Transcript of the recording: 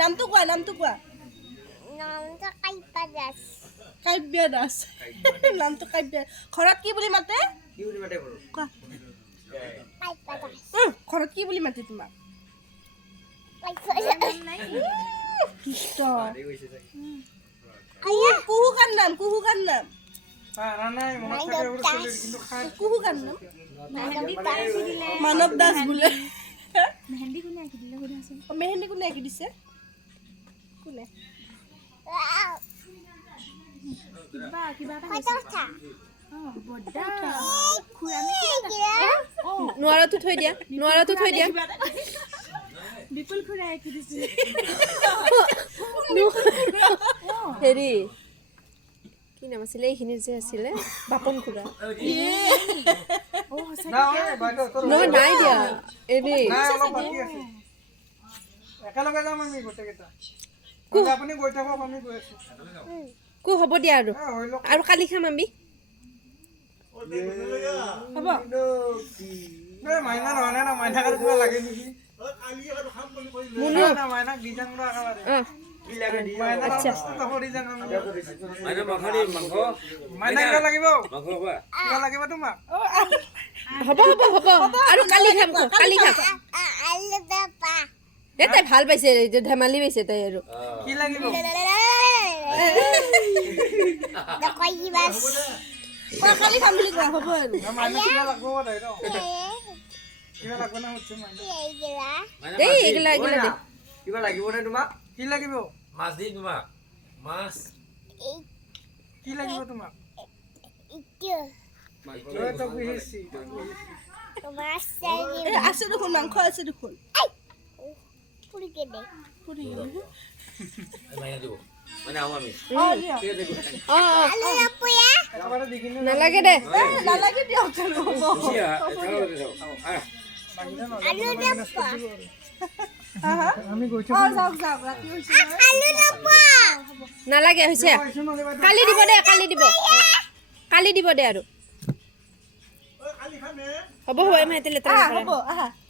নামটো কোৱা নামটো কাব্য দাস নামটো কাব্য ঘৰত কি বুলি মাতে কোৱা ঘৰত কি বুলি মাতে তোমাক কুহু কাৰ নাম মানৱ দাস বোলে মেহেন্দি কোনে আঁকি দিছে কোনে নোৱাৰাটো থৈ দিয়া বিপুল খুৰাই আঁকি দিছে হেৰি কি নাম আছিলে এইখিনি যে আছিলে বাপন খুৰা নাই দিয়া এনেই একেলগে যাম আমি গোটেইকেইটা আপুনি গৈ থাকক আমি গৈ আছো কো হ'ব দিয়া আৰু কালি খাম আমি হ'ব মাইনা নহয় না মাইনা কাৰ কিবা লাগে নেকি মুনু না মাইনা ডিজাইন কৰা আকাৰে কি লাগে ডিজাইন আচ্ছা তো ডিজাইন মাইনা মাখানি মাংস মাইনা কি লাগিব মাংস কি লাগিব তোমাক হ'ব আৰু কালি খাম আলু দাপা তাই ভাল পাইছে ধেমালি পাইছে তাই আৰু কি লাগিব কালি খাম বুলি কোৱা হ'ব আৰু কিবা লাগিব নে তোমাক কি লাগিব মাছ দি তোমাক মাছ কি লাগিব তোমাক আছে দেখোন মাংস আছে দেখোন নালাগে দে নালাগে দিয়ক নালাগে হৈছে কালি দিব দে কালি দিব দে আৰু হ'ব এমাহ লেতেৰা